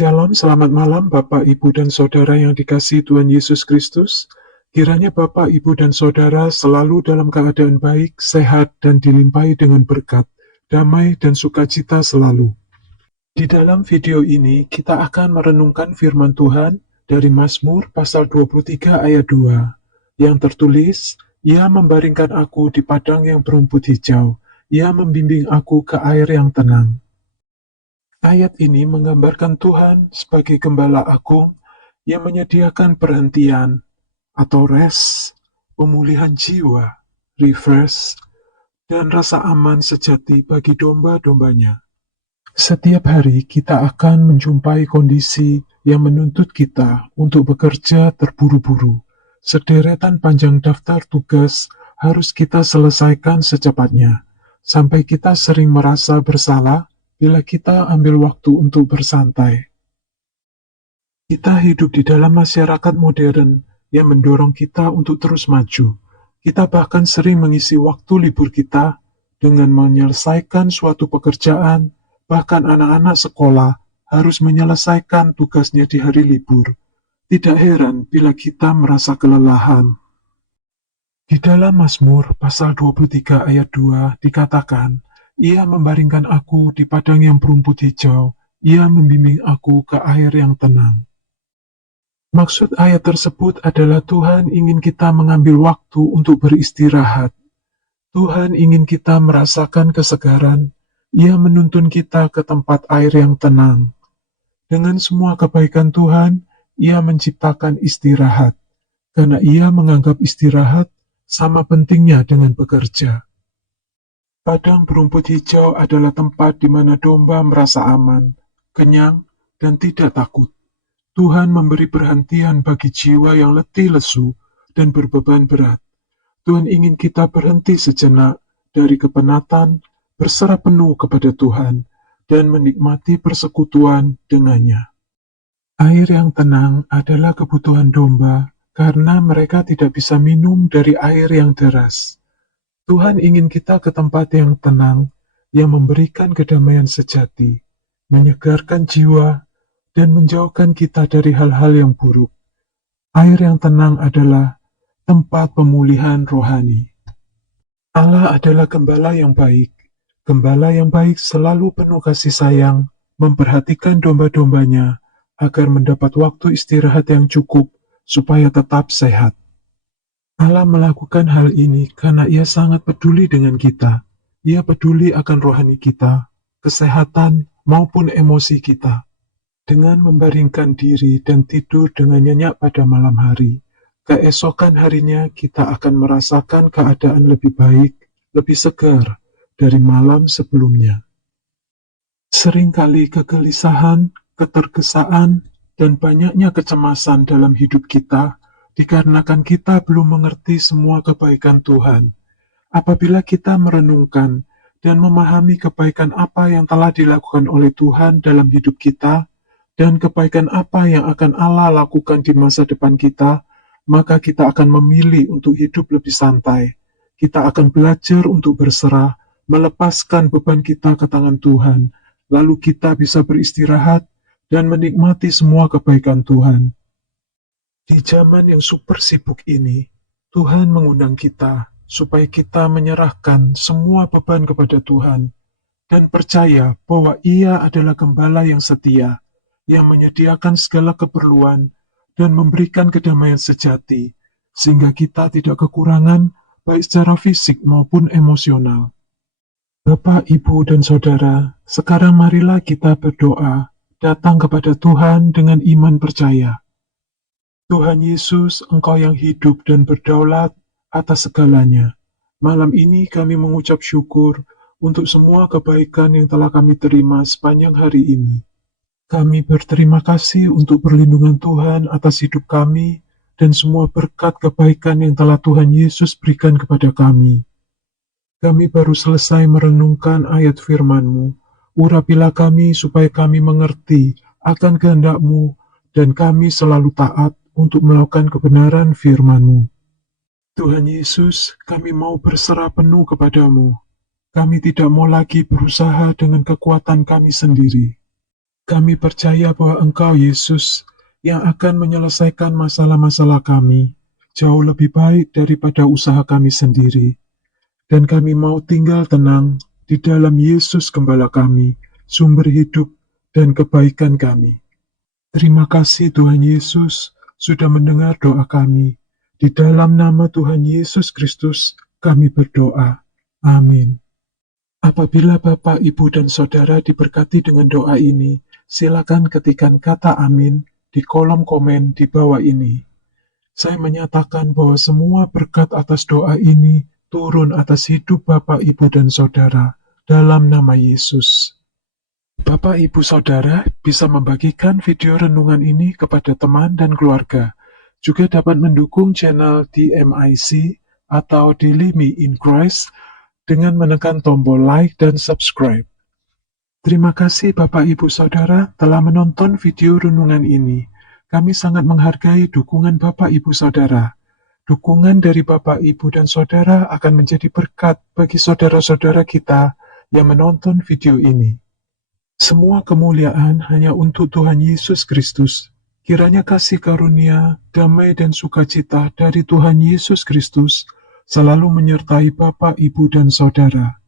Shalom, selamat malam Bapak, Ibu, dan Saudara yang dikasihi Tuhan Yesus Kristus. Kiranya Bapak, Ibu, dan Saudara selalu dalam keadaan baik, sehat, dan dilimpahi dengan berkat, damai, dan sukacita selalu. Di dalam video ini, kita akan merenungkan firman Tuhan dari Mazmur pasal 23 ayat 2, yang tertulis, Ia membaringkan aku di padang yang berumput hijau, Ia membimbing aku ke air yang tenang. Ayat ini menggambarkan Tuhan sebagai Gembala Agung yang menyediakan perhentian atau rest, pemulihan jiwa, refresh, dan rasa aman sejati bagi domba-dombanya. Setiap hari kita akan menjumpai kondisi yang menuntut kita untuk bekerja terburu-buru. Sederetan panjang daftar tugas harus kita selesaikan secepatnya, sampai kita sering merasa bersalah bila kita ambil waktu untuk bersantai. Kita hidup di dalam masyarakat modern yang mendorong kita untuk terus maju. Kita bahkan sering mengisi waktu libur kita dengan menyelesaikan suatu pekerjaan, bahkan anak-anak sekolah harus menyelesaikan tugasnya di hari libur. Tidak heran bila kita merasa kelelahan. Di dalam Mazmur pasal 23 ayat 2 dikatakan, Ia membaringkan aku di padang yang berumput hijau, Ia membimbing aku ke air yang tenang. Maksud ayat tersebut adalah Tuhan ingin kita mengambil waktu untuk beristirahat. Tuhan ingin kita merasakan kesegaran, Ia menuntun kita ke tempat air yang tenang. Dengan semua kebaikan Tuhan, Ia menciptakan istirahat, karena Ia menganggap istirahat sama pentingnya dengan bekerja. Padang berumput hijau adalah tempat di mana domba merasa aman, kenyang, dan tidak takut. Tuhan memberi perhentian bagi jiwa yang letih lesu dan berbeban berat. Tuhan ingin kita berhenti sejenak dari kepenatan, berserah penuh kepada Tuhan, dan menikmati persekutuan dengannya. Air yang tenang adalah kebutuhan domba karena mereka tidak bisa minum dari air yang deras. Tuhan ingin kita ke tempat yang tenang, yang memberikan kedamaian sejati, menyegarkan jiwa, dan menjauhkan kita dari hal-hal yang buruk. Air yang tenang adalah tempat pemulihan rohani. Allah adalah Gembala yang baik. Gembala yang baik selalu penuh kasih sayang, memperhatikan domba-dombanya, agar mendapat waktu istirahat yang cukup, supaya tetap sehat. Allah melakukan hal ini karena Ia sangat peduli dengan kita. Ia peduli akan rohani kita, kesehatan, maupun emosi kita. Dengan membaringkan diri dan tidur dengan nyenyak pada malam hari, keesokan harinya kita akan merasakan keadaan lebih baik, lebih segar dari malam sebelumnya. Seringkali kegelisahan, ketergesaan, dan banyaknya kecemasan dalam hidup kita dikarenakan kita belum mengerti semua kebaikan Tuhan. Apabila kita merenungkan dan memahami kebaikan apa yang telah dilakukan oleh Tuhan dalam hidup kita, dan kebaikan apa yang akan Allah lakukan di masa depan kita, maka kita akan memilih untuk hidup lebih santai. Kita akan belajar untuk berserah, melepaskan beban kita ke tangan Tuhan, lalu kita bisa beristirahat dan menikmati semua kebaikan Tuhan. Di zaman yang super sibuk ini, Tuhan mengundang kita supaya kita menyerahkan semua beban kepada Tuhan dan percaya bahwa Ia adalah Gembala yang setia, yang menyediakan segala keperluan dan memberikan kedamaian sejati, sehingga kita tidak kekurangan baik secara fisik maupun emosional. Bapak, Ibu, dan Saudara, sekarang marilah kita berdoa, datang kepada Tuhan dengan iman percaya. Tuhan Yesus, Engkau yang hidup dan berdaulat atas segalanya. Malam ini kami mengucap syukur untuk semua kebaikan yang telah kami terima sepanjang hari ini. Kami berterima kasih untuk perlindungan Tuhan atas hidup kami dan semua berkat kebaikan yang telah Tuhan Yesus berikan kepada kami. Kami baru selesai merenungkan ayat firman-Mu. Urapilah kami supaya kami mengerti akan kehendak-Mu dan kami selalu taat untuk melakukan kebenaran firman-Mu. Tuhan Yesus, kami mau berserah penuh kepadamu. Kami tidak mau lagi berusaha dengan kekuatan kami sendiri. Kami percaya bahwa Engkau, Yesus, yang akan menyelesaikan masalah-masalah kami, jauh lebih baik daripada usaha kami sendiri. Dan kami mau tinggal tenang di dalam Yesus Gembala kami, sumber hidup dan kebaikan kami. Terima kasih Tuhan Yesus sudah mendengar doa kami. Di dalam nama Tuhan Yesus Kristus kami berdoa. Amin. Apabila Bapak, Ibu, dan Saudara diberkati dengan doa ini, silakan ketikkan kata amin di kolom komen di bawah ini. Saya menyatakan bahwa semua berkat atas doa ini turun atas hidup Bapak, Ibu, dan Saudara dalam nama Yesus. Bapak, Ibu, Saudara bisa membagikan video renungan ini kepada teman dan keluarga. Juga dapat mendukung channel DMIC atau Daily Me in Christ dengan menekan tombol like dan subscribe. Terima kasih Bapak, Ibu, Saudara telah menonton video renungan ini. Kami sangat menghargai dukungan Bapak, Ibu, Saudara. Dukungan dari Bapak, Ibu, dan Saudara akan menjadi berkat bagi saudara-saudara kita yang menonton video ini. Semua kemuliaan hanya untuk Tuhan Yesus Kristus. Kiranya kasih karunia, damai, dan sukacita dari Tuhan Yesus Kristus selalu menyertai Bapak, Ibu, dan Saudara.